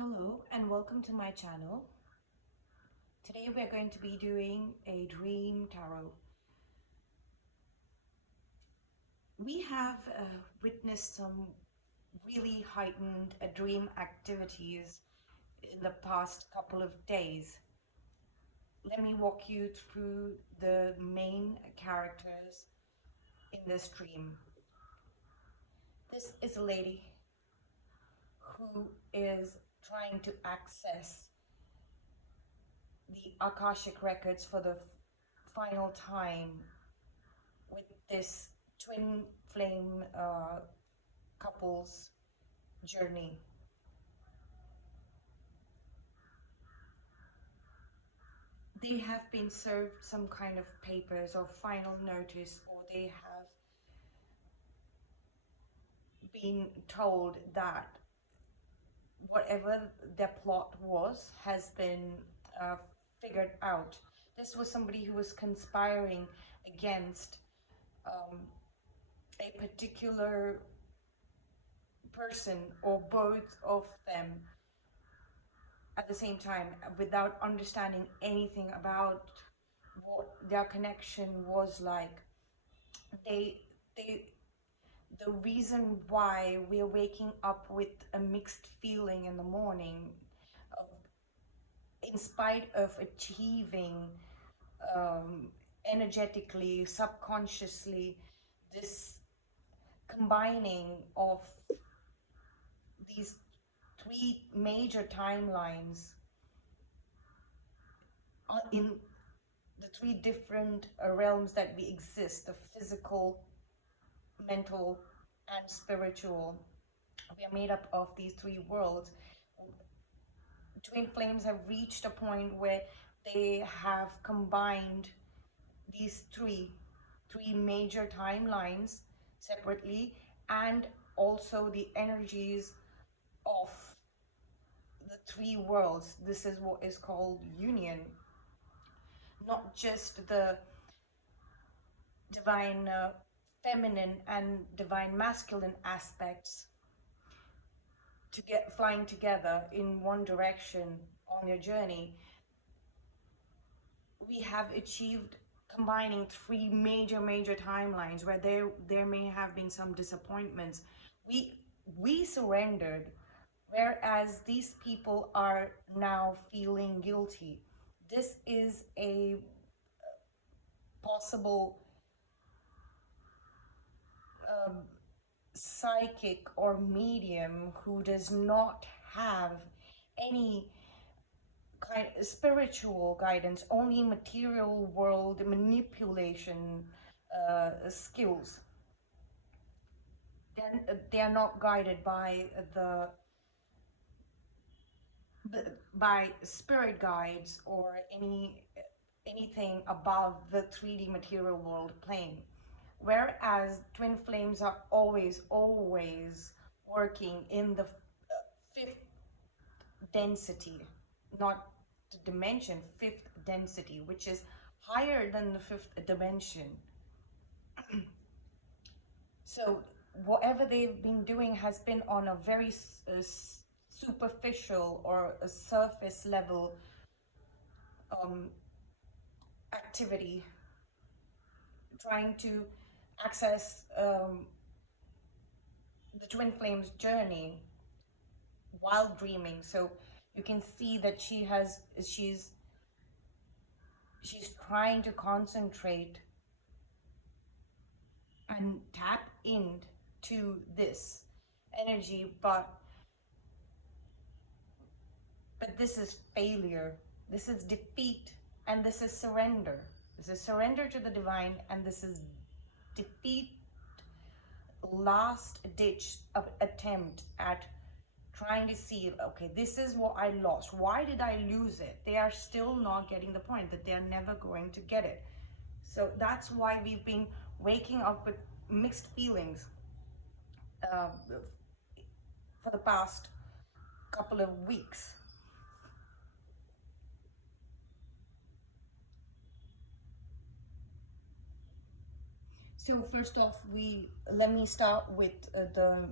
Hello and welcome to my channel. Today we're going to be doing a dream tarot. We have witnessed some really heightened dream activities in the past couple of days. Let me walk you through the main characters in this dream. This is a lady who is trying to access the Akashic records for the final time with this twin flame couple's journey. They have been served some kind of papers or final notice, or they have been told that whatever their plot was has been figured out. This was somebody who was conspiring against a particular person or both of them at the same time without understanding anything about what their connection was like. The reason why we are waking up with a mixed feeling in the morning, in spite of achieving energetically, subconsciously, this combining of these three major timelines in the three different realms that we exist: the physical, mental, and spiritual. We are made up of these three worlds. Twin flames have reached a point where they have combined these three major timelines separately, and also the energies of the three worlds. This is what is called union. Not just the divine feminine and divine masculine aspects to get flying together in one direction on your journey. We have achieved combining three major timelines where there may have been some disappointments. We surrendered, whereas these people are now feeling guilty. This is a possible psychic or medium who does not have any kind of spiritual guidance, only material world manipulation skills. They are not guided by spirit guides or anything above the 3D material world plane. Whereas twin flames are always working in the fifth density, not the dimension, fifth density, which is higher than the fifth dimension. So whatever they've been doing has been on a very superficial or a surface level activity, trying to access the twin flames journey while dreaming. So you can see that she's trying to concentrate and tap into this energy, but this is failure, this is defeat, and this is surrender. This is surrender to the divine, and this is defeat, last ditch attempt at trying to see, okay, this is what I lost. Why did I lose it? They are still not getting the point that they're never going to get it. So that's why we've been waking up with mixed feelings for the past couple of weeks. So first off, let me start with the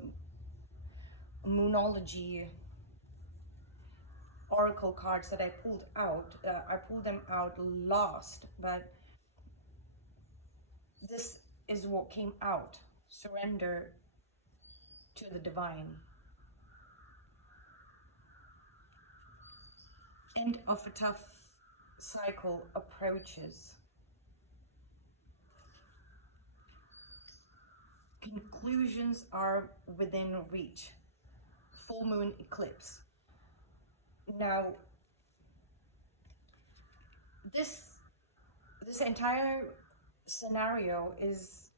moonology oracle cards that I pulled out. I pulled them out last, but this is what came out. Surrender to the divine. End of a tough cycle approaches. Conclusions are within reach. Full moon eclipse. Now, this entire scenario is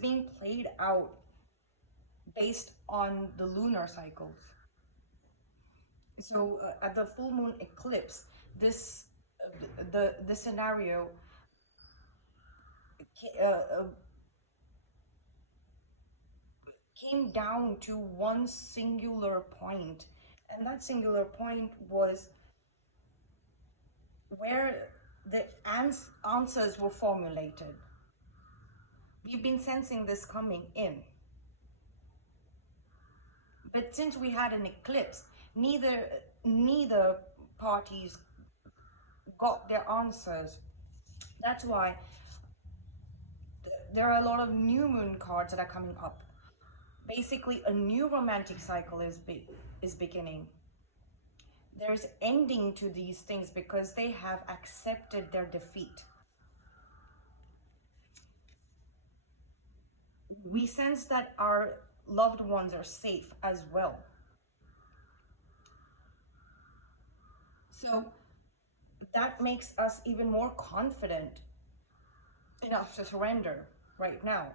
being played out based on the lunar cycles. So at the full moon eclipse, the scenario came down to one singular point, and that singular point was where the answers were formulated. We've been sensing this coming in, but since we had an eclipse, neither parties got their answers. That's why there are a lot of new moon cards that are coming up. Basically, a new romantic cycle is beginning. There's ending to these things because they have accepted their defeat. We sense that our loved ones are safe as well. So that makes us even more confident enough to surrender right now,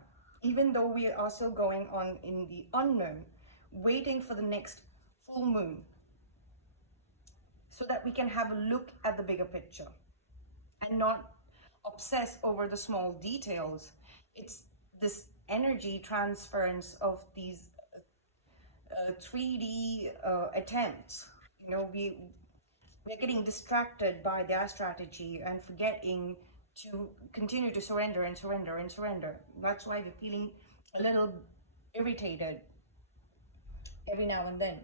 even though we are still going on in the unknown, waiting for the next full moon so that we can have a look at the bigger picture and not obsess over the small details. It's this energy transference of these 3D attempts. You know, we're getting distracted by their strategy and forgetting to continue to surrender and surrender and surrender. That's why we're feeling a little irritated every now and then.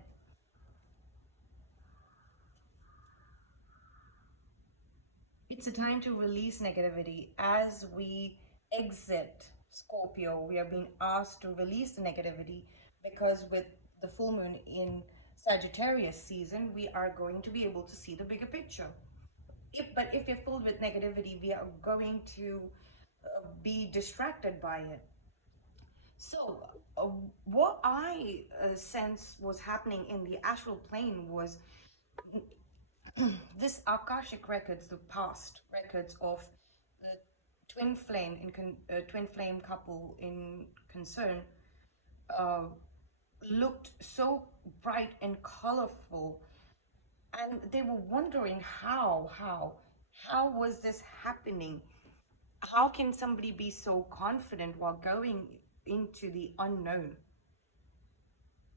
It's a time to release negativity. As we exit Scorpio, we are being asked to release the negativity, because with the full moon in Sagittarius season, we are going to be able to see the bigger picture. But if we're filled with negativity, we are going to be distracted by it. So what I sense was happening in the astral plane was this Akashic records, the past records of the twin flame couple in concern, looked so bright and colorful, and they were wondering how was this happening? How can somebody be so confident while going into the unknown?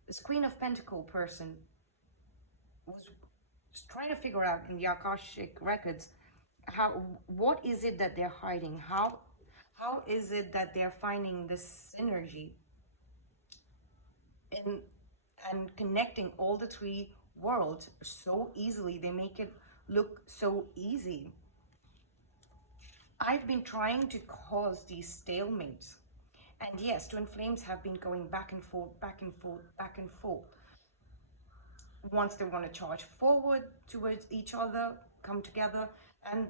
This Queen of Pentacle person was trying to figure out in the Akashic records what is it that they're hiding? How is it that they're finding this synergy and connecting all the three worlds so easily? They make it look so easy. I've been trying to cause these stalemates, and yes, twin flames have been going back and forth, back and forth, back and forth. Once they want to charge forward towards each other, come together, and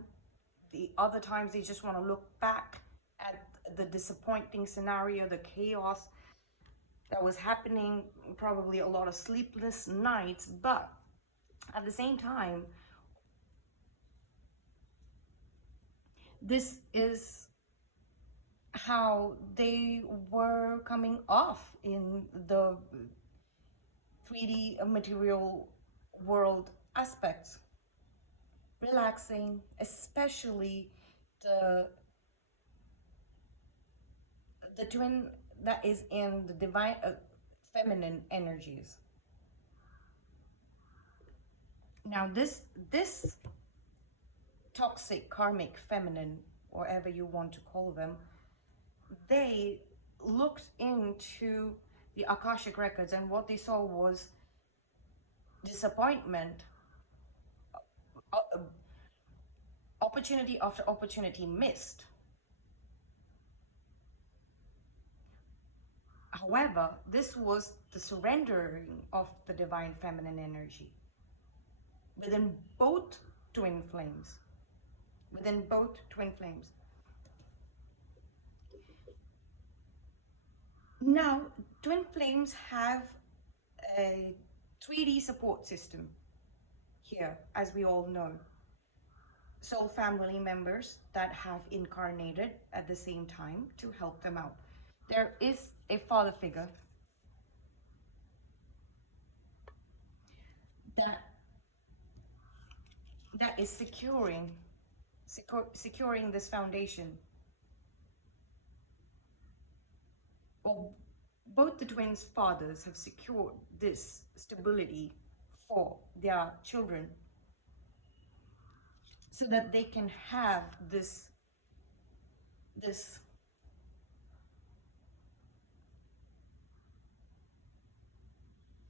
the other times they just want to look back at the disappointing scenario, the chaos that was happening, probably a lot of sleepless nights. But at the same time, this is how they were coming off in the 3D material world aspects. Relaxing, especially the twin that is in the divine feminine energies. Now this toxic karmic feminine, or whatever you want to call them, they looked into the Akashic records, and what they saw was disappointment, opportunity after opportunity missed. However, this was the surrendering of the divine feminine energy within both twin flames. Within both twin flames. Now, twin flames have a 3D support system here, as we all know. Soul family members that have incarnated at the same time to help them out. There is a father figure that is securing this foundation. Well, both the twins' fathers have secured this stability for their children so that they can have this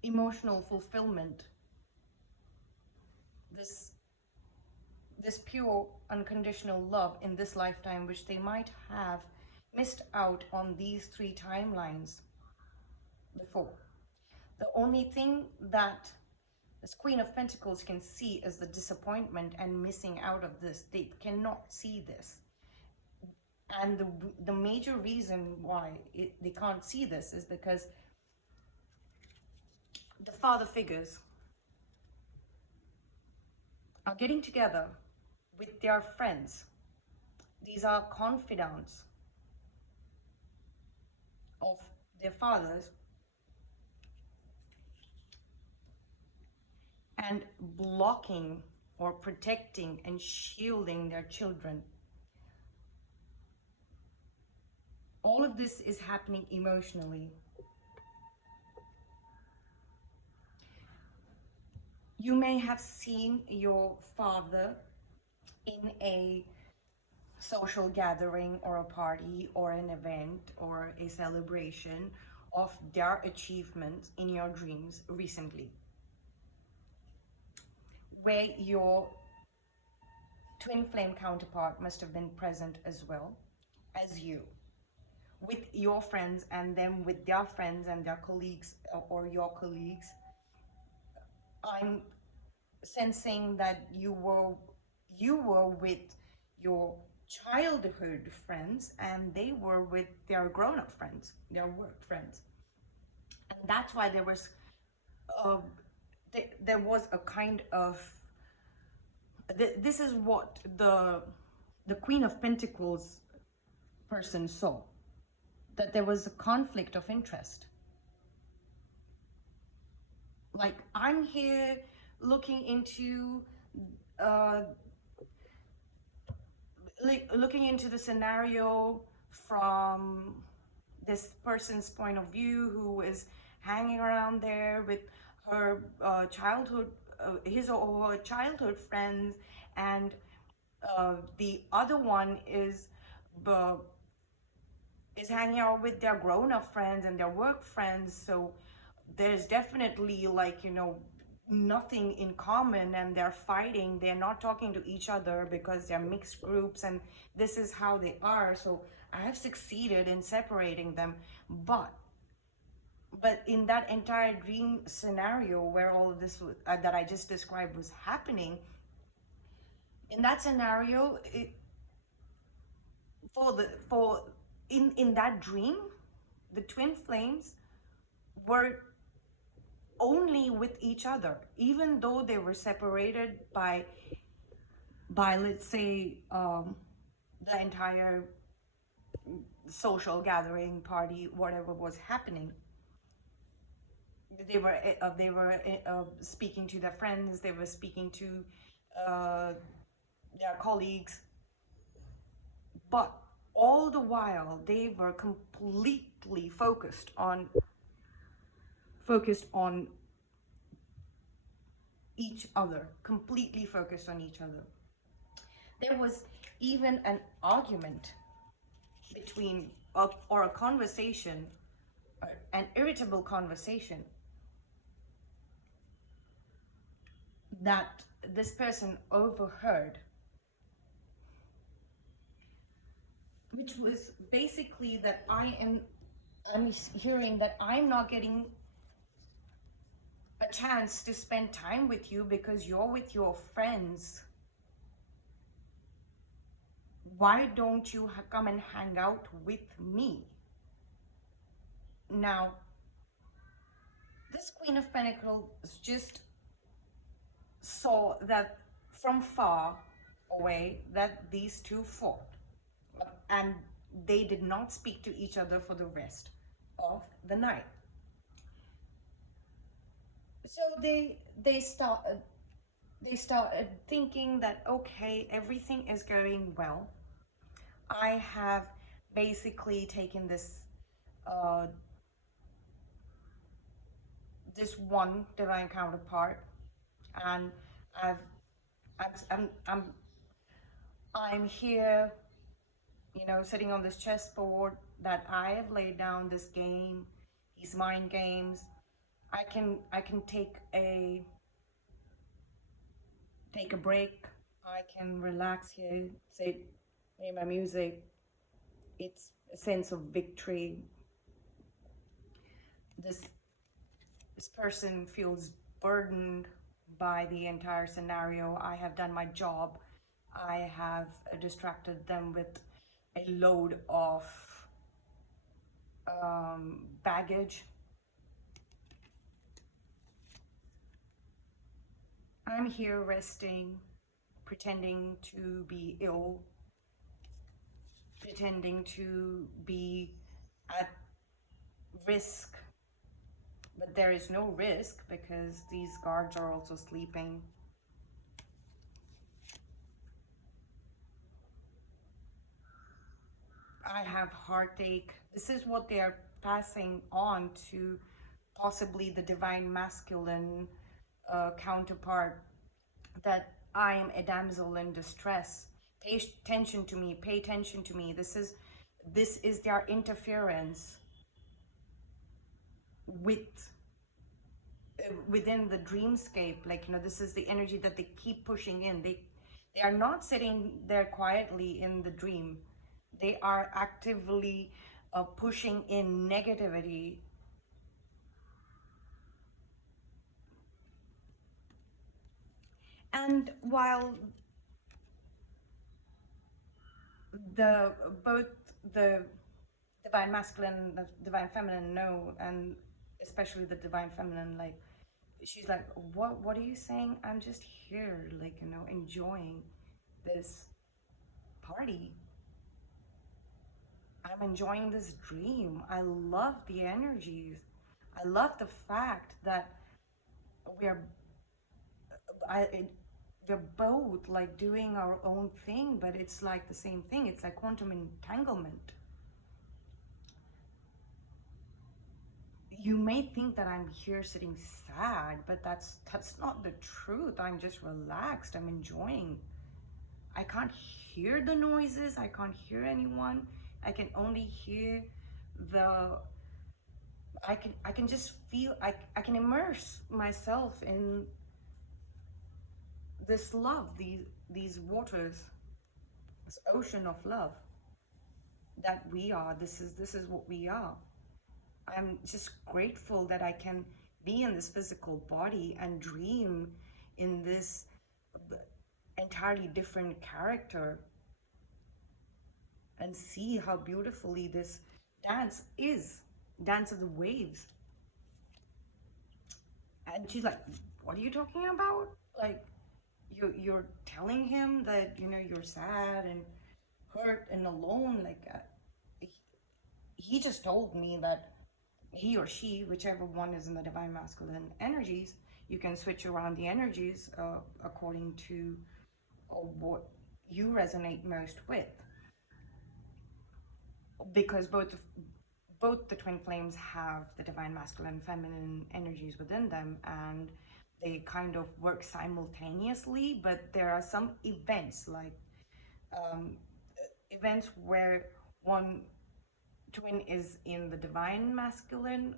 emotional fulfillment, this pure unconditional love in this lifetime, which they might have missed out on these 3 timelines before. The only thing that this Queen of Pentacles can see is the disappointment and missing out of this. They cannot see this. And the major reason why they can't see this is because the father figures are getting together with their friends. These are confidants of their fathers, and blocking or protecting and shielding their children. All of this is happening emotionally. You may have seen your father in a social gathering or a party or an event or a celebration of their achievements in your dreams recently, where your twin flame counterpart must have been present as well as you, with your friends and then with their friends and their colleagues or your colleagues. I'm sensing that you were with your childhood friends and they were with their grown-up friends, their work friends, and that's why there was a kind of this is what the Queen of Pentacles person saw, that there was a conflict of interest. Like, I'm here looking into the scenario from this person's point of view, who is hanging around there with her his or her childhood friends, and the other one is hanging out with their grown-up friends and their work friends. So there's definitely, like, nothing in common, and they're fighting. They're not talking to each other because they're mixed groups and this is how they are. So I have succeeded in separating them, but in that entire dream scenario where all of this that I just described was happening, in that scenario, in that dream, the twin flames were only with each other, even though they were separated by let's say the entire social gathering, party, whatever was happening. They were speaking to their friends, they were speaking to their colleagues, but all the while they were completely focused on each other, completely focused on each other. There was even an argument between or a conversation an irritable conversation that this person overheard, which was basically that I'm hearing that I'm not getting a chance to spend time with you because you're with your friends. Why don't you come and hang out with me? Now, this Queen of Pentacles just saw that from far away that these two fought, and they did not speak to each other for the rest of the night. So they started thinking that, okay, everything is going well. I have basically taken this this one divine counterpart, and I've I'm here, you know, sitting on this chessboard that I have laid down this game, these mind games. I can take a break. I can relax here, say, play my music. It's a sense of victory. This person feels burdened by the entire scenario. I have done my job. I have distracted them with a load of baggage. I'm here resting, pretending to be ill, pretending to be at risk, but there is no risk because these guards are also sleeping. I have heartache. This is what they are passing on to possibly the divine masculine counterpart, that I am a damsel in distress. Pay attention to me. Pay attention to me. This is their interference within the dreamscape. Like, you know, this is the energy that they keep pushing in. They are not sitting there quietly in the dream. They are actively pushing in negativity. And while both the divine masculine, the divine feminine know, and especially the divine feminine, like, she's like, what are you saying? I'm just here, like, you know, enjoying this party. I'm enjoying this dream. I love the energies. I love the fact that we're we're both like doing our own thing, but it's like the same thing. It's like quantum entanglement. You may think that I'm here sitting sad, but that's not the truth. I'm just relaxed. I'm enjoying. I can't hear the noises. I can't hear anyone. I can only hear I can just feel, I can immerse myself in this love, these waters, this ocean of love that we are. This is what we are. I'm just grateful that I can be in this physical body and dream in this entirely different character and see how beautifully this dance of the waves. And she's like, what are you talking about? Like, you're telling him that, you know, you're sad and hurt and alone. Like, he just told me that he or she, whichever one is in the divine masculine energies, you can switch around the energies according to what you resonate most with, because both the twin flames have the divine masculine and feminine energies within them, and they kind of work simultaneously. But there are some events, like events where one twin is in the divine masculine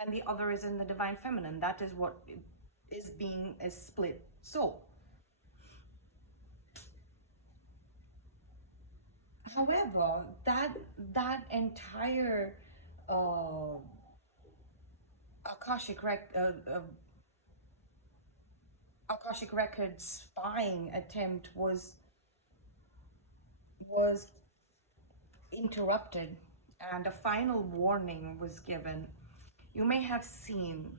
and the other is in the divine feminine. That is what is being a split soul. However, that entire Akashic Akashic record spying attempt was interrupted, and a final warning was given. You may have seen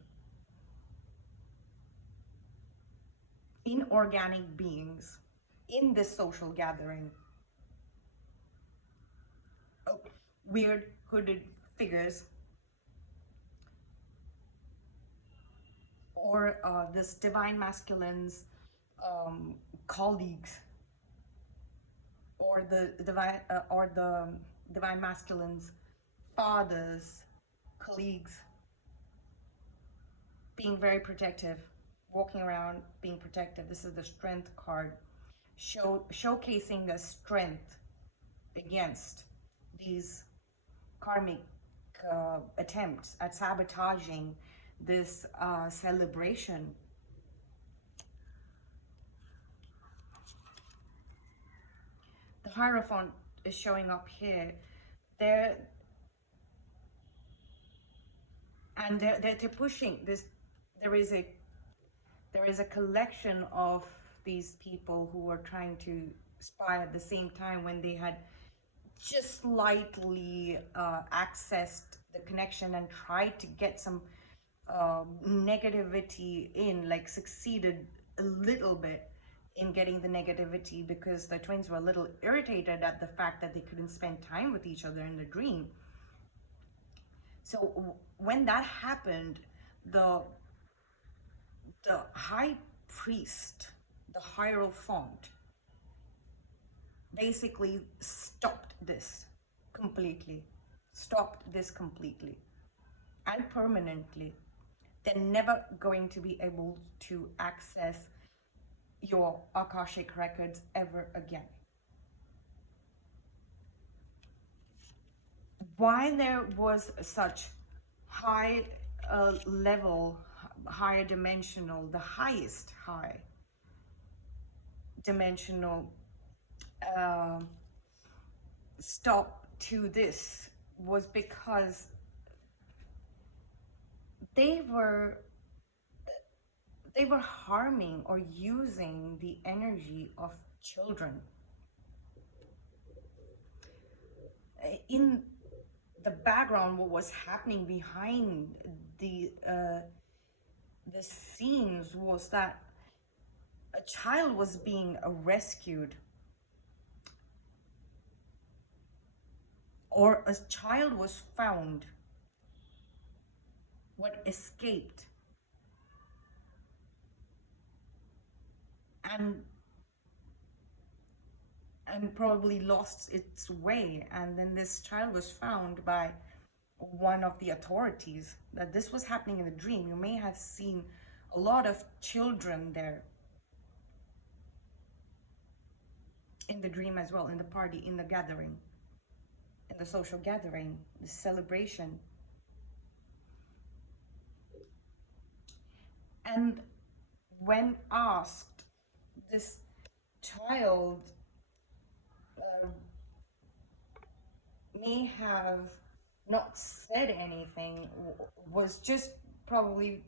inorganic beings in this social gathering, weird hooded figures, or this divine masculine's colleagues, or the divine masculine's fathers, colleagues, being very protective, walking around being protective. This is the strength card, showcasing the strength against these karmic attempts at sabotaging this celebration. The Hierophant is showing up here. They're pushing this. There is a collection of these people who were trying to spy at the same time, when they had just slightly accessed the connection and tried to get some negativity in, like succeeded a little bit in getting the negativity, because the twins were a little irritated at the fact that they couldn't spend time with each other in the dream. So when that happened, the high priest, the Hierophant, basically stopped this completely and permanently. They're never going to be able to access your Akashic records ever again. Why there was such high level, higher dimensional, the highest high dimensional stop to this, was because they were harming or using the energy of children. In the background, what was happening behind the scenes was that a child was being rescued, or a child was found, what escaped, and probably lost its way, and then this child was found by one of the authorities. That this was happening in the dream. You may have seen a lot of children there in the dream as well, in the party, in the gathering, in the social gathering, the celebration. And when asked, this child may have not said anything, was just probably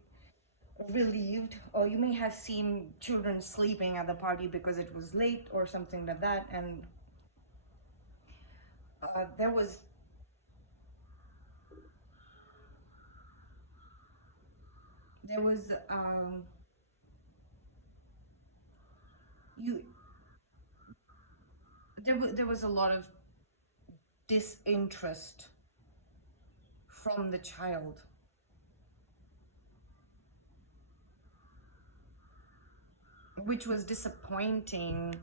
relieved, or you may have seen children sleeping at the party because it was late or something like that, and there was there was a lot of disinterest from the child. Which was disappointing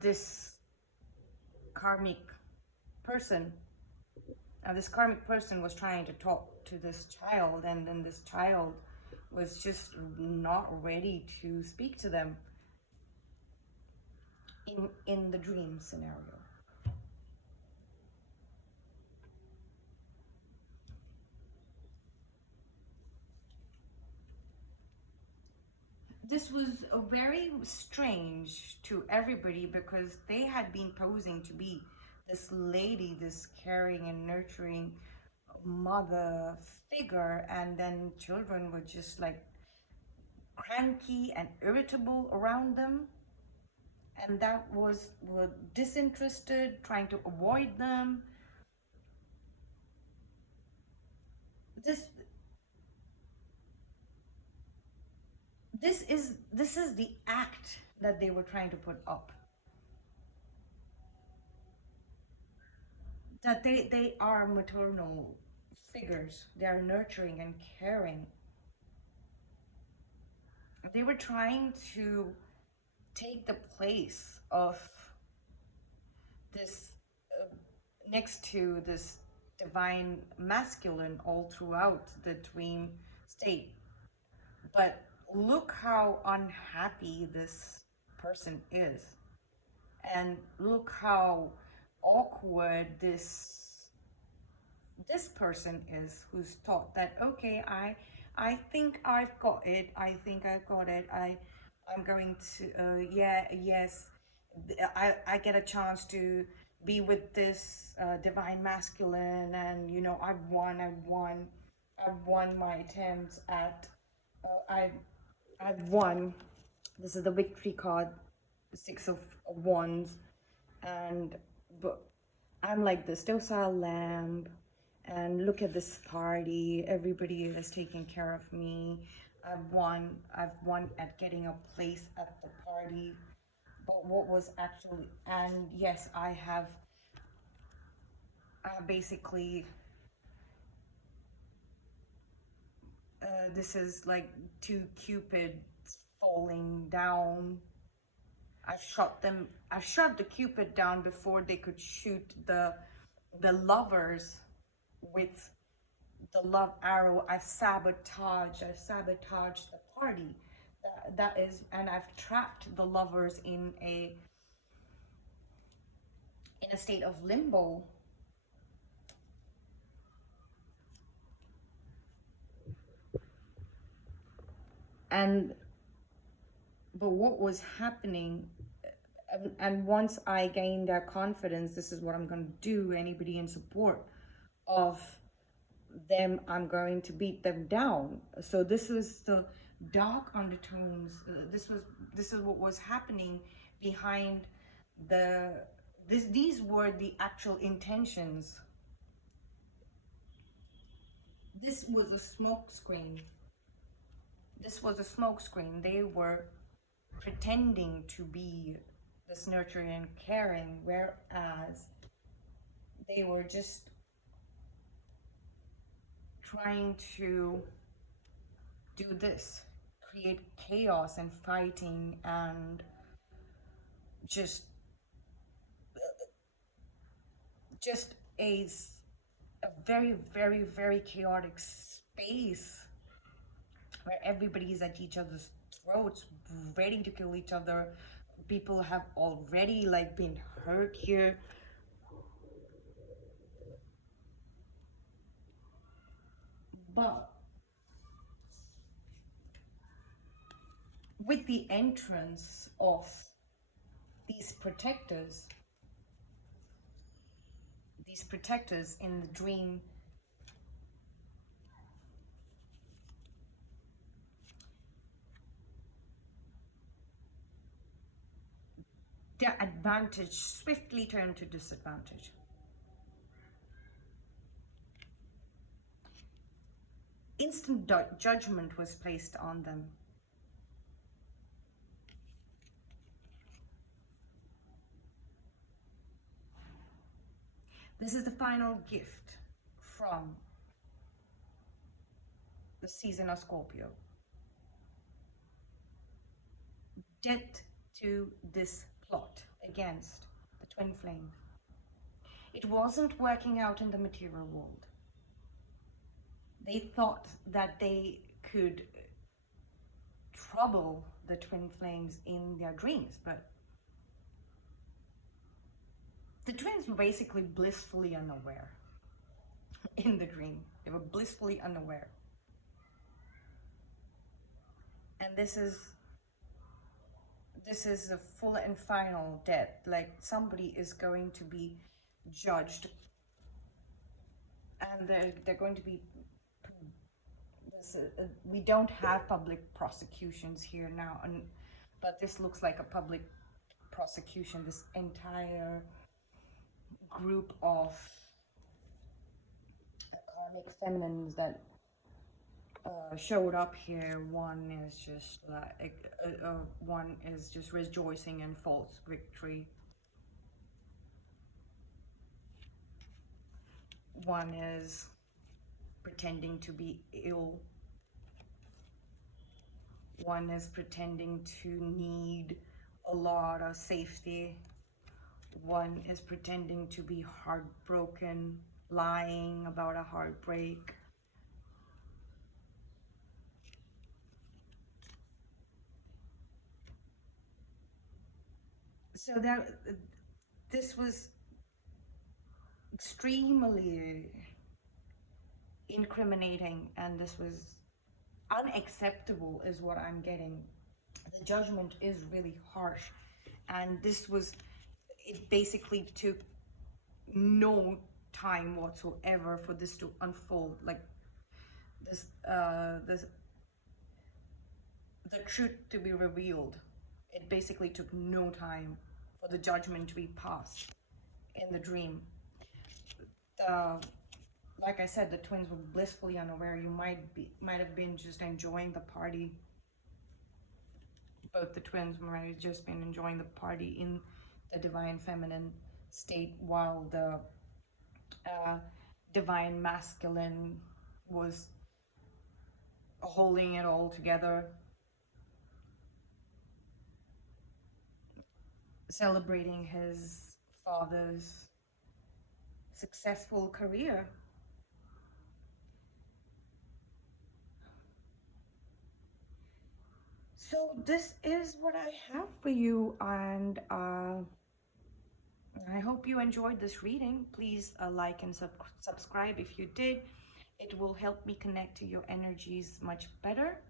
this karmic person. Now this karmic person was trying to talk to this child, and then this child was just not ready to speak to them in the dream scenario. this was very strange to everybody because they had been posing to be this lady, this caring and nurturing mother figure, and then children were just like cranky and irritable around them, and that were disinterested, trying to avoid them. This this is the act that they were trying to put up. That they are maternal figures. They are nurturing and caring. They were trying to take the place of this next to this divine masculine all throughout the dream state. But look how unhappy this person is, and look how awkward this person is, who's thought that, okay, I think I've got it, I think I've got it, I'm going to yeah, yes, I get a chance to be with this divine masculine, and you know, I've won my attempts at I've won. This is the victory card, Six of Wands, and but I'm like this docile lamb, and look at this party. Everybody is taking care of me. I've won. I've won at getting a place at the party. But what was actually, and yes, I have basically. This is like two cupids falling down. I've shot the cupid down before they could shoot the lovers with the love arrow. I've sabotaged the party. That is, and I've trapped the lovers in a state of limbo. And but what was happening, and once I gained that confidence, this is what I'm going to do. Anybody in support of them, I'm going to beat them down. So this is the dark undertones. This is what was happening behind these were the actual intentions. This was a smoke screen. They were pretending to be this nurturing and caring, whereas they were just trying to do this, create chaos and fighting, and just a very, very, very chaotic space where everybody is at each other's throats, ready to kill each other. People have already like been hurt here. But with the entrance of these protectors in the dream, their advantage swiftly turned to disadvantage. Instant judgment was placed on them. This is the final gift from the season of Scorpio. Death to this plot against the twin flame. It wasn't working out in the material world. They thought that they could trouble the twin flames in their dreams, but the twins were basically blissfully unaware in the dream. They were blissfully unaware. And this is this is a full and final death. Like somebody is going to be judged, and they're going to be we don't have public prosecutions here now, but this looks like a public prosecution. This entire group of karmic feminines that showed up here. One is just like one is just rejoicing in false victory. One is pretending to be ill. One is pretending to need a lot of safety. One is pretending to be heartbroken, lying about a heartbreak. So this was extremely incriminating, and this was unacceptable is what I'm getting. The judgment is really harsh, and it basically took no time whatsoever for this to unfold. Like the truth to be revealed. It basically took no time for the judgment to be passed in the dream. Like I said, the twins were blissfully unaware. You might have been just enjoying the party. Both the twins might have just been enjoying the party in the divine feminine state, while the divine masculine was holding it all together, celebrating his father's successful career. So this is what I have for you, and I hope you enjoyed this reading. Please like and subscribe if you did. It will help me connect to your energies much better.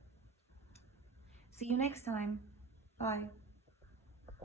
See you next time. Bye.